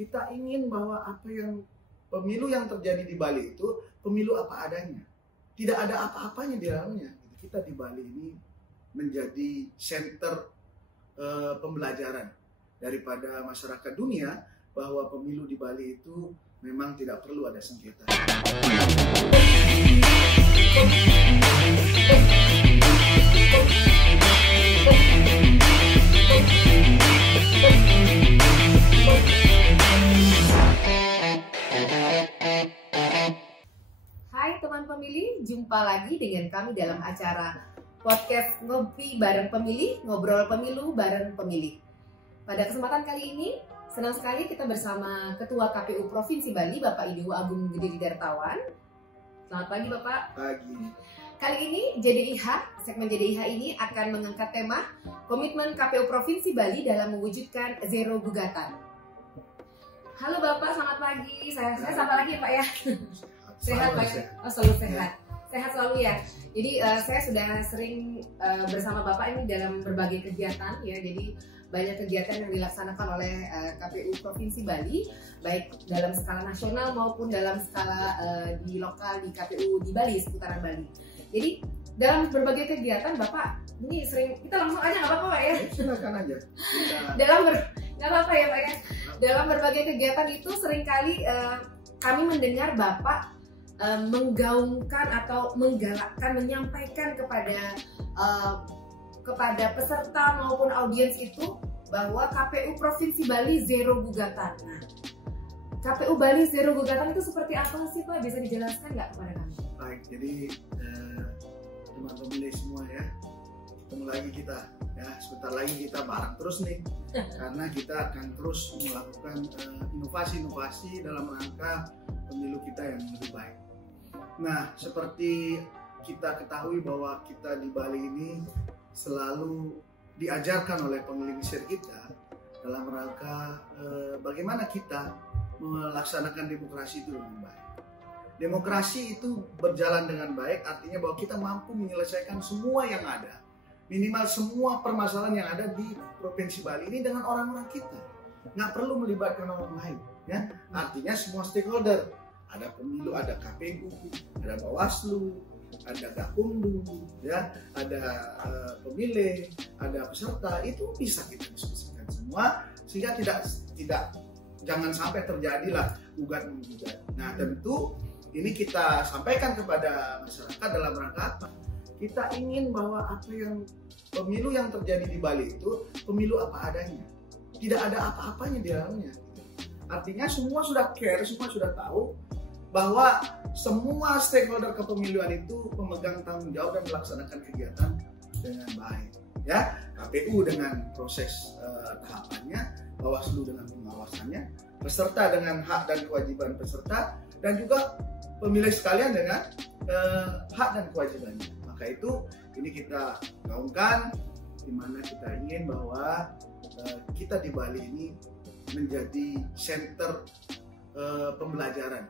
Kita ingin bahwa pemilu yang terjadi di Bali itu pemilu apa adanya. Tidak ada apa-apanya di dalamnya. Kita di Bali ini menjadi center pembelajaran daripada masyarakat dunia bahwa pemilu di Bali itu memang tidak perlu ada sengketa. Hai teman pemilih, jumpa lagi dengan kami dalam acara podcast Ngopi Bareng Pemilih, Ngobrol Pemilu Bareng Pemilih. Pada kesempatan kali ini, senang sekali kita bersama Ketua KPU Provinsi Bali, Bapak Idowo Agung Gede Dartawan. Selamat pagi Bapak. Pagi. Kali ini JDIH, segmen JDIH ini akan mengangkat tema Komitmen KPU Provinsi Bali dalam mewujudkan zero gugatan. Halo Bapak, selamat pagi. Saya sapa lagi ya Pak ya. Sehat Pak, selalu sehat. Sehat selalu ya. Jadi saya sudah sering bersama Bapak ini dalam berbagai kegiatan ya. Jadi banyak kegiatan yang dilaksanakan oleh KPU Provinsi Bali, baik dalam skala nasional maupun dalam skala di lokal di KPU di Bali, seputaran Bali. Jadi dalam berbagai kegiatan Bapak ini sering, kita langsung aja nggak apa-apa Pak ya? Silakan aja. Nggak apa-apa ya Pak ya. Dalam berbagai kegiatan itu seringkali kami mendengar Bapak menggaungkan atau menggalakkan, menyampaikan kepada peserta maupun audiens itu bahwa KPU Provinsi Bali zero gugatan. Nah, KPU Bali zero gugatan itu seperti apa sih Pak? Bisa dijelaskan nggak kepada kami? Baik, jadi teman pemilih semua ya, ketemu lagi kita ya, sebentar lagi kita bareng terus nih karena kita akan terus melakukan inovasi-inovasi dalam rangka pemilu kita yang lebih baik. Nah, seperti kita ketahui bahwa kita di Bali ini selalu diajarkan oleh pengelimisir kita dalam rangka bagaimana kita melaksanakan demokrasi itu dengan baik. Demokrasi itu berjalan dengan baik artinya bahwa kita mampu menyelesaikan semua yang ada, minimal semua permasalahan yang ada di Provinsi Bali ini dengan orang-orang kita. Nggak perlu melibatkan orang lain, ya. Artinya semua stakeholder, ada pemilu, ada KPU, ada Bawaslu, ada Gakumdu, ya, ada pemilih, ada peserta, itu bisa kita diskusikan semua sehingga tidak jangan sampai terjadilah gugat-menggugat. Nah, tentu ini kita sampaikan kepada masyarakat dalam rangka apa? Kita ingin bahwa pemilu yang terjadi di Bali itu pemilu apa adanya. Tidak ada apa-apanya di dalamnya. Artinya semua sudah care, semua sudah tahu bahwa semua stakeholder kepemiluan itu memegang tanggung jawab dan melaksanakan kegiatan dengan baik. Ya, KPU dengan proses tahapannya, Bawaslu dengan pengawasannya, peserta dengan hak dan kewajiban peserta, dan juga pemilih sekalian dengan hak dan kewajibannya. Maka itu ini kita gaungkan, di mana kita ingin bahwa kita di Bali ini menjadi center pembelajaran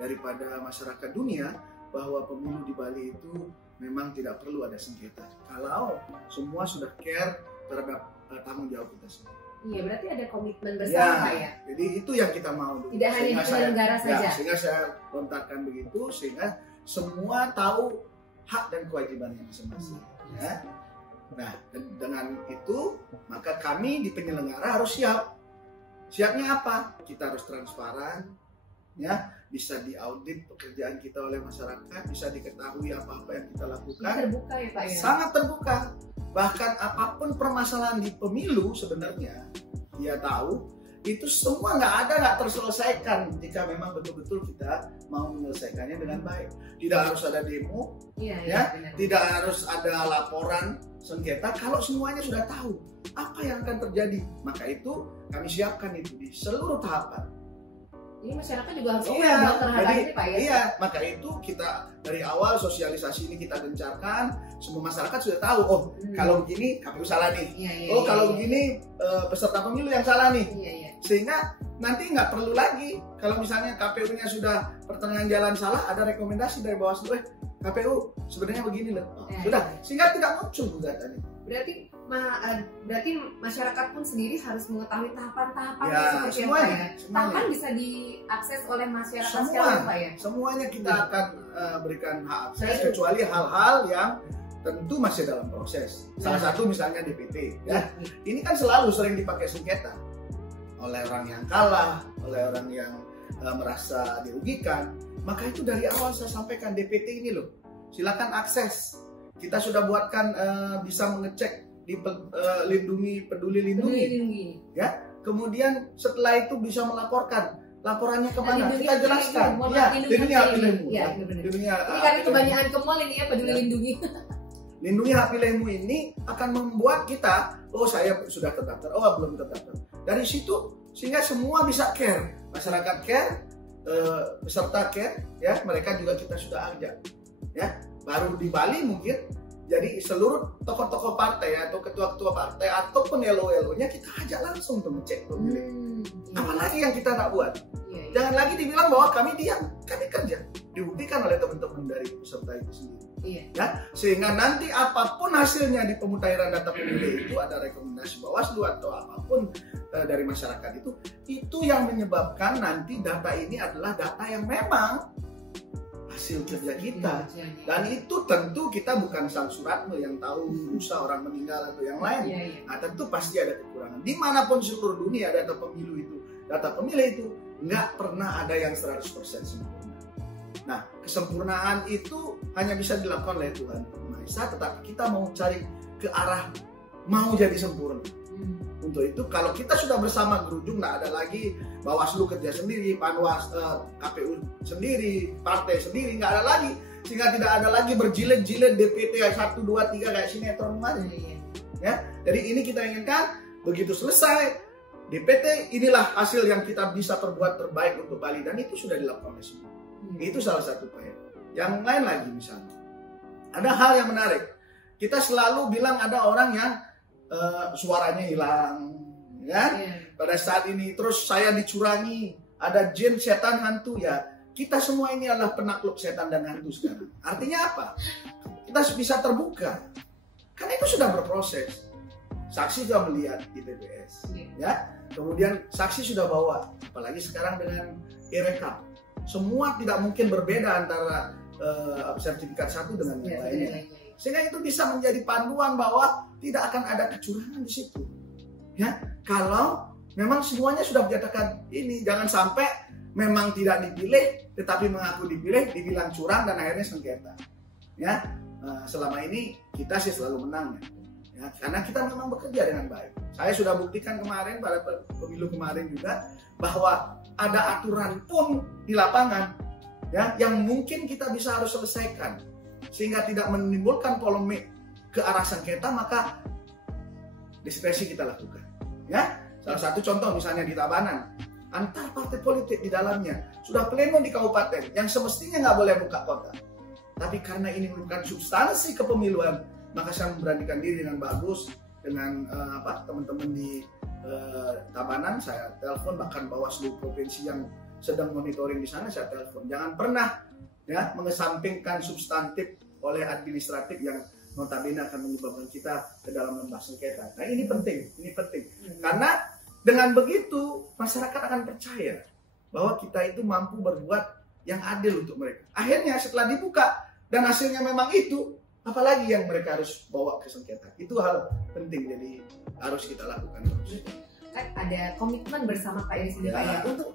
daripada masyarakat dunia bahwa pemilu di Bali itu memang tidak perlu ada sengketa. Kalau semua sudah care terhadap tanggung jawab kita semua. Iya, berarti ada komitmen bersama ya. Jadi itu yang kita mau. Tidak hanya di penyelenggara saja. Ya, sehingga saya lontarkan begitu sehingga semua tahu hak dan kewajibannya masing-masing. Ya. Nah, dengan itu maka kami di penyelenggara harus siap. Siapnya apa? Kita harus transparan, ya, bisa diaudit pekerjaan kita oleh masyarakat, bisa diketahui apa-apa yang kita lakukan. Terbuka ya Pak ya? Sangat terbuka. Bahkan apapun permasalahan di pemilu sebenarnya dia tahu itu semua nggak terselesaikan jika memang betul-betul kita mau menyelesaikannya dengan baik. Tidak harus ada demo, ya, tidak harus ada laporan sengketa. Kalau semuanya sudah tahu apa yang akan terjadi, maka itu kami siapkan itu di seluruh tahapan. Ini masyarakat juga harus aware terhadap ini Pak ya? Iya, maka itu kita dari awal sosialisasi ini kita gencarkan, semua masyarakat sudah tahu, oh kalau begini KPU salah nih, kalau begini peserta pemilu yang salah nih, sehingga nanti nggak perlu lagi kalau misalnya KPU-nya sudah pertengahan jalan salah, ada rekomendasi dari Bawaslu, KPU sebenarnya begini loh, sudah, sehingga tidak muncul gugatan. Berarti masyarakat pun sendiri harus mengetahui tahapan-tahapan Ya, seperti semuanya, apa ya. Tahapan bisa diakses oleh masyarakat Semua, secara apa ya? semuanya kita akan berikan hak akses kecuali hal-hal yang tentu masih dalam proses. Salah satu misalnya DPT, ya. Ini kan selalu sering dipakai sengketa oleh orang yang kalah, oleh orang yang merasa dirugikan. Maka itu dari awal saya sampaikan DPT ini loh, silakan akses. Kita sudah buatkan bisa mengecek di peduli lindungi, ya. Kemudian setelah itu bisa melaporkan. Laporannya kemana? Kita jelaskan. Ya, lindungi hak pilihmu. Ini karena kebanyakan ke mall ini ya peduli lindungi. Lindungi hak pilihmu ini akan membuat kita, oh saya sudah terdaftar, oh belum terdaftar. Dari situ sehingga semua bisa care, masyarakat care, peserta care, ya mereka juga kita sudah ajak, ya. Baru di Bali mungkin, jadi seluruh tokoh-tokoh partai atau ketua-ketua partai ataupun LO-nya kita ajak langsung untuk ngecek pemilih. Apalagi yang kita tak buat. Jangan lagi dibilang bahwa kami diam, kami kerja. Dibuktikan oleh teman-teman dari peserta itu sendiri. Ya, sehingga nanti apapun hasilnya di pemutahiran data pemilih itu ada rekomendasi Bawaslu atau apapun dari masyarakat itu yang menyebabkan nanti data ini adalah data yang memang hasil kerja kita. Dan itu tentu kita bukan Sang Suratmo yang tahu usaha orang meninggal atau yang lain. Nah, tentu pasti ada kekurangan. Dimanapun seluruh dunia data pemilih itu nggak pernah ada yang 100% sempurna. Nah, kesempurnaan itu hanya bisa dilakukan oleh Tuhan Maha Esa, tetapi kita mau cari ke arah mau jadi sempurna. Untuk itu kalau kita sudah bersama gerujung, nggak ada lagi Bawaslu kerja sendiri, Panwas, KPU sendiri, partai sendiri, nggak ada lagi, sehingga tidak ada lagi berjilid-jilid DPT 1, 2, 3 kayak sinetron kemarin. Ya, jadi ini kita inginkan begitu selesai DPT, inilah hasil yang kita bisa perbuat terbaik untuk Bali, dan itu sudah dilakukan oleh semua. Itu salah satu upaya. Yang lain lagi misalnya, ada hal yang menarik. Kita selalu bilang ada orang yang suaranya hilang, ya. Pada saat ini terus saya dicurangi, ada jin, setan, hantu, ya. Kita semua ini adalah penakluk setan dan hantu sekarang. Artinya apa? Kita bisa terbuka, karena itu sudah berproses. Saksi sudah melihat di TPS, ya. Kemudian saksi sudah bawa, apalagi sekarang dengan e-rekam. Semua tidak mungkin berbeda antara sertifikat satu dengan yang lainnya. Sehingga itu bisa menjadi panduan bahwa tidak akan ada kecurangan di situ. Ya, kalau memang semuanya sudah dinyatakan ini, jangan sampai memang tidak dipilih, tetapi mengaku dipilih, dibilang curang dan akhirnya sengketa. Ya, selama ini kita sih selalu menang, ya, karena kita memang bekerja dengan baik. Saya sudah buktikan kemarin pada pemilu kemarin juga bahwa ada aturan pun di lapangan, ya, yang mungkin kita bisa harus selesaikan sehingga tidak menimbulkan polemik ke arah sengketa, maka diskresi kita lakukan. Ya, salah satu contoh misalnya di Tabanan, antar partai politik di dalamnya sudah pleno di kabupaten yang semestinya nggak boleh buka kota, tapi karena ini merupakan substansi kepemiluan, maka saya memberanikan diri dengan bagus dengan teman-teman di Tabanan. Saya telepon, bahkan Bawaslu provinsi yang sedang monitoring di sana saya telepon, jangan pernah ya mengesampingkan substantif oleh administratif yang notabene akan menyebabkan kita ke dalam lembah sengketa. Nah ini penting, karena dengan begitu masyarakat akan percaya bahwa kita itu mampu berbuat yang adil untuk mereka. Akhirnya setelah dibuka dan hasilnya memang itu, apalagi yang mereka harus bawa ke sengketa. Itu hal penting, jadi harus kita lakukan terus. Kan ada komitmen bersama Pak Iris ya, Pak ya, untuk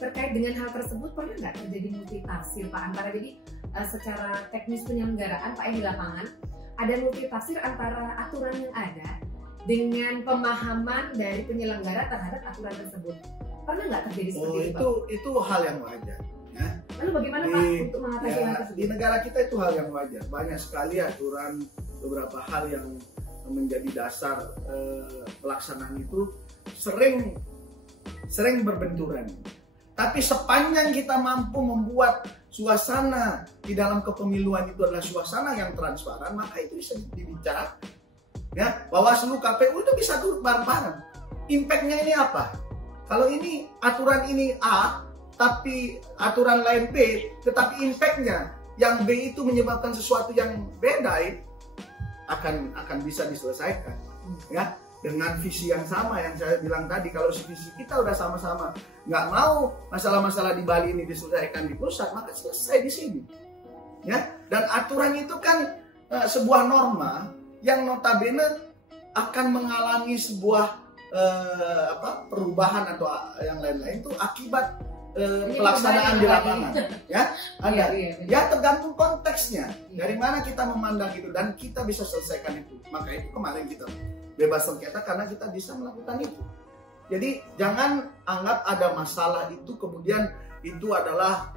terkait dengan hal tersebut pernah nggak terjadi multitafsir Pak antara, jadi secara teknis penyelenggaraan Pak di lapangan ada multitafsir antara aturan yang ada dengan pemahaman dari penyelenggara terhadap aturan tersebut. Pernah nggak terjadi seperti itu? Itu hal yang wajar. Ya. Lalu bagaimana Pak untuk mengatasi hal tersebut? Di negara kita itu hal yang wajar. Banyak sekali aturan, beberapa hal yang menjadi dasar pelaksanaan itu sering berbenturan. Tapi sepanjang kita mampu membuat suasana di dalam kepemiluan itu adalah suasana yang transparan, maka itu bisa dibicarakan. Ya, Bawaslu, KPU itu bisa duduk bareng-bareng. Impact-nya ini apa? Kalau ini aturan ini A, tapi aturan lain B, tetapi impact-nya yang B itu menyebabkan sesuatu yang beda, akan bisa diselesaikan, ya, dengan visi yang sama yang saya bilang tadi. Kalau visi kita udah sama-sama nggak mau masalah-masalah di Bali ini diselesaikan di pusat, maka selesai di sini, ya. Dan aturan itu kan sebuah norma yang notabene akan mengalami sebuah perubahan atau yang lain-lain itu akibat pelaksanaan di lapangan, ya. Ada, ya, tergantung konteksnya, dari mana kita memandang itu, dan kita bisa selesaikan itu. Maka itu kemarin kita bebas sengketa karena kita bisa melakukan itu. Jadi jangan anggap ada masalah itu kemudian itu adalah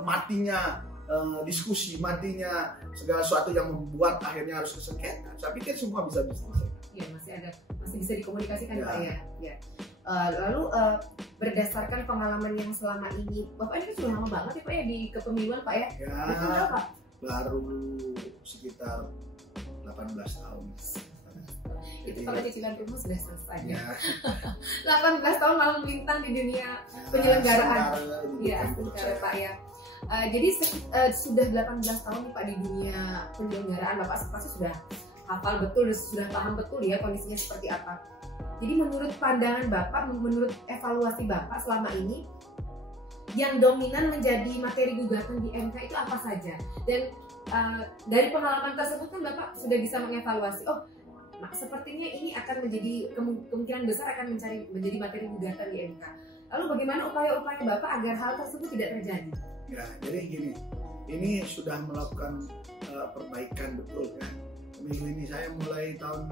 matinya diskusi, matinya segala sesuatu yang membuat akhirnya harus kesengketa. Saya pikir semua bisa diselesaikan. Ya, masih bisa dikomunikasikan, Pak, ya. Ya. Lalu berdasarkan pengalaman yang selama ini, Bapak ini sudah lama banget ya Pak ya di kepemiluan, Pak ya? Ya, betul nggak, Pak? Baru sekitar 18 tahun. Itu kalau cicilan rumah sudah selesai. Ya. 18 tahun malah melintang di dunia penyelenggaraan. Iya, Pak ya. Jadi sudah 18 tahun nih Pak di dunia penyelenggaraan, Bapak pasti sudah hafal betul, sudah paham betul ya kondisinya seperti apa. Jadi menurut pandangan Bapak, menurut evaluasi Bapak selama ini, yang dominan menjadi materi gugatan di MK itu apa saja? Dan dari pengalaman tersebut kan Bapak sudah bisa mengevaluasi, oh, sepertinya ini akan menjadi kemungkinan besar akan menjadi materi gugatan di MK. Lalu bagaimana upaya-upaya Bapak agar hal tersebut tidak terjadi? Ya, jadi gini, ini sudah melakukan perbaikan betul ya. Pemilu ini saya mulai tahun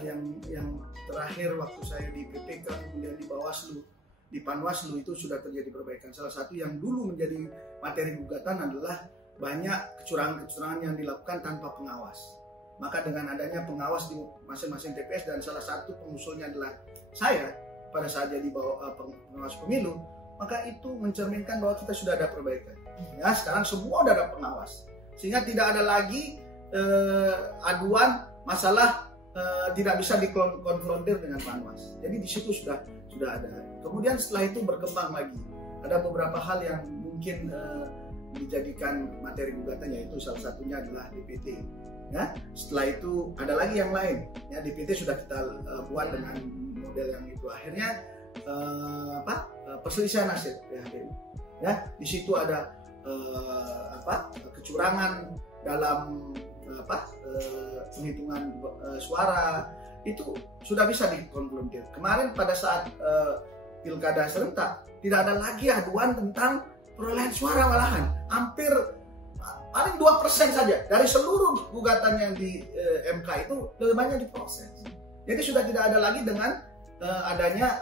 yang terakhir waktu saya di PPK, kemudian di Bawaslu, di Panwaslu itu sudah terjadi perbaikan. Salah satu yang dulu menjadi materi gugatan adalah banyak kecurangan-kecurangan yang dilakukan tanpa pengawas. Maka dengan adanya pengawas di masing-masing TPS, dan salah satu pengusulnya adalah saya pada saat jadi pengawas pemilu, maka itu mencerminkan bahwa kita sudah ada perbaikan. Ya, sekarang semua sudah ada pengawas, sehingga tidak ada lagi aduan masalah tidak bisa dikonfrontir dengan Panwas. Jadi di situ sudah ada. Kemudian setelah itu berkembang lagi. Ada beberapa hal yang mungkin dijadikan materi gugatan, yaitu salah satunya adalah DPT. Ya, setelah itu ada lagi yang lain. Ya, DPT sudah kita buat dengan model yang itu. Akhirnya perselisihan hasil PHDU. Ya, di situ ada kecurangan dalam penghitungan suara, itu sudah bisa dikonfrontir. Kemarin pada saat pilkada serentak tidak ada lagi aduan tentang perolehan suara, malahan hampir paling 2% saja dari seluruh gugatan yang di MK itu lebih banyak diproses. Jadi sudah tidak ada lagi dengan adanya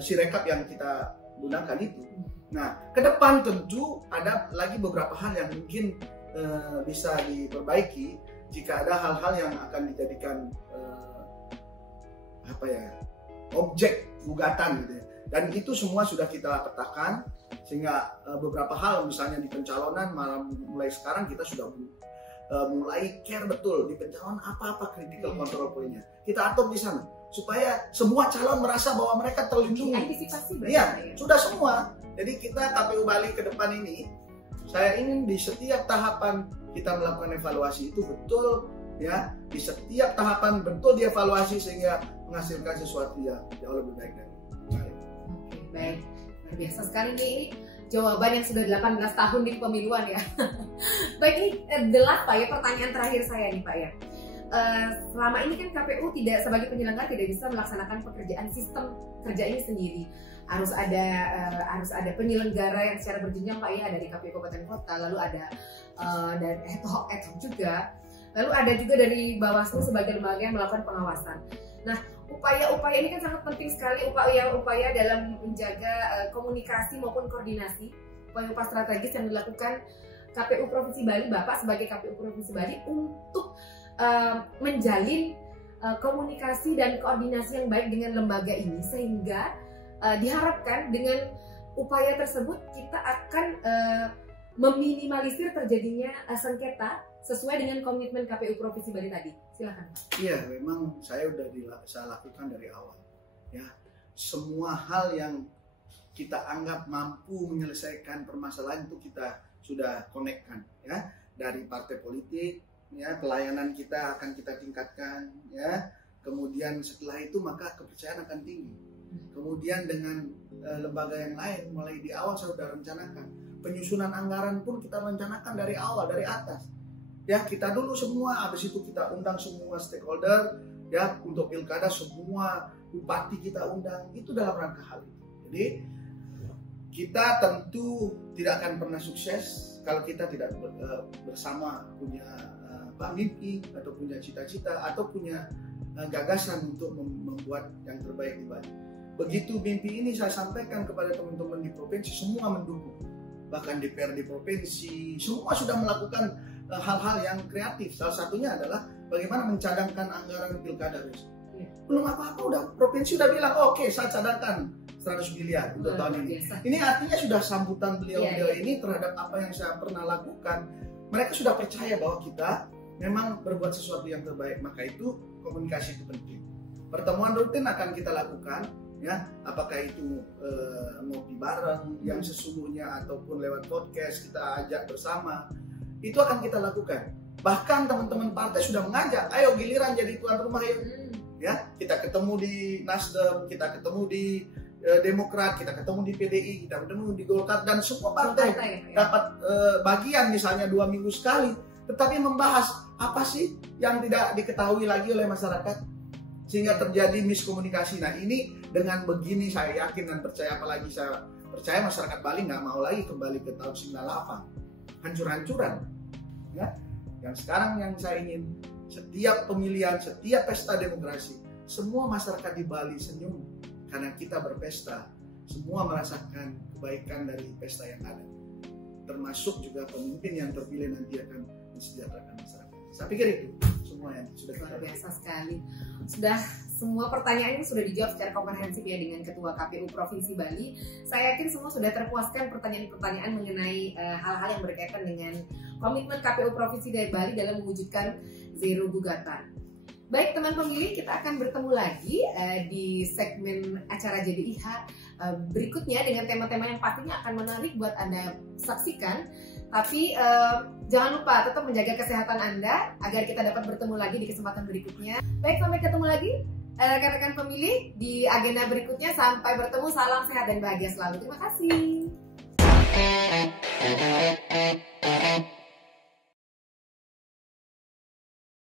sirekap yang kita gunakan itu. Nah, ke depan tentu ada lagi beberapa hal yang mungkin bisa diperbaiki jika ada hal-hal yang akan dijadikan objek gugatan gitu ya. Dan itu semua sudah kita petakan, sehingga beberapa hal misalnya di pencalonan malah mulai sekarang kita sudah mulai care betul di pencalonan apa critical control point-nya. Kita atur di sana supaya semua calon merasa bahwa mereka terlindungi. Antisipasi. Iya, sudah semua. Jadi kita KPU Bali ke depan ini, saya ingin di setiap tahapan kita melakukan evaluasi itu betul ya, di setiap tahapan betul dievaluasi sehingga menghasilkan sesuatu yang jauh lebih baik dari baik. Oke, baik. Luar biasa sekali nih, ini jawaban yang sudah 18 tahun di kepemiluan ya. Baik, ini jelas Pak ya, pertanyaan terakhir saya nih Pak ya. Selama ini kan KPU sebagai penyelenggara tidak bisa melaksanakan pekerjaan sistem kerja ini sendiri. Harus ada penyelenggara yang secara berjenjang Pak ya, dari KPU Kabupaten Kota, lalu ada dari ad hoc juga, lalu ada juga dari Bawaslu sebagai lembaga yang melakukan pengawasan. Nah, upaya-upaya ini kan sangat penting sekali, upaya-upaya dalam menjaga komunikasi maupun koordinasi, upaya-upaya strategis yang dilakukan KPU Provinsi Bali, Bapak sebagai KPU Provinsi Bali untuk menjalin komunikasi dan koordinasi yang baik dengan lembaga ini, sehingga diharapkan dengan upaya tersebut kita akan meminimalisir terjadinya sengketa sesuai dengan komitmen KPU Provinsi Bali tadi. Silakan. Iya, memang saya saya lakukan dari awal. Ya, semua hal yang kita anggap mampu menyelesaikan permasalahan itu kita sudah konekkan. Ya, dari partai politik, ya, pelayanan kita akan kita tingkatkan, ya. Kemudian setelah itu maka kepercayaan akan tinggi. Kemudian dengan lembaga yang lain, mulai di awal saya sudah rencanakan penyusunan anggaran pun kita rencanakan dari awal, dari atas. Ya, kita dulu semua, habis itu kita undang semua stakeholder, ya, untuk pilkada semua bupati kita undang, itu dalam rangka hal itu. Jadi kita tentu tidak akan pernah sukses kalau kita tidak bersama punya mimpi atau punya cita-cita atau punya gagasan untuk membuat yang terbaik di Bali. Begitu mimpi ini saya sampaikan kepada teman-teman di provinsi, semua mendukung. Bahkan DPRD provinsi, semua sudah melakukan hal-hal yang kreatif. Salah satunya adalah bagaimana mencadangkan anggaran pilkada besok. Belum apa-apa udah, provinsi udah bilang, oke, saya cadangkan 100 miliar untuk tahun ini. Ini artinya sudah sambutan beliau-beliau ini terhadap apa yang saya pernah lakukan. Mereka sudah percaya bahwa kita memang berbuat sesuatu yang terbaik. Maka itu komunikasi itu penting. Pertemuan rutin akan kita lakukan, ya, apakah itu ngopi bareng yang sesungguhnya ataupun lewat podcast kita ajak bersama, itu akan kita lakukan. Bahkan teman-teman partai sudah mengajak, ayo giliran jadi tuan rumah yuk, ya, kita ketemu di Nasdem, kita ketemu di Demokrat, kita ketemu di PDI, kita ketemu di Golkar, dan semua partai dapat bagian misalnya 2 minggu sekali, tetapi membahas apa sih yang tidak diketahui lagi oleh masyarakat sehingga terjadi miskomunikasi. Nah, ini dengan begini saya yakin dan percaya, apalagi saya percaya masyarakat Bali nggak mau lagi kembali ke tahun 98 hancur-hancuran, ya. Yang sekarang yang saya ingin, setiap pemilihan, setiap pesta demokrasi, semua masyarakat di Bali senyum karena kita berpesta, semua merasakan kebaikan dari pesta yang ada, termasuk juga pemimpin yang terpilih nanti akan mensejahterakan masyarakat. Saya pikir itu semua yang sudah luar biasa sekali. Sudah semua pertanyaan ini sudah dijawab secara komprehensif ya dengan Ketua KPU Provinsi Bali. Saya yakin semua sudah terpuaskan pertanyaan-pertanyaan mengenai hal-hal yang berkaitan dengan komitmen KPU Provinsi dari Bali dalam mewujudkan zero gugatan. Baik teman pemilih, kita akan bertemu lagi di segmen acara JDIH berikutnya dengan tema-tema yang pastinya akan menarik buat Anda saksikan. Tapi jangan lupa tetap menjaga kesehatan Anda agar kita dapat bertemu lagi di kesempatan berikutnya. Baik, sampai ketemu lagi rekan-rekan pemilih di agenda berikutnya. Sampai bertemu, salam sehat dan bahagia selalu. Terima kasih.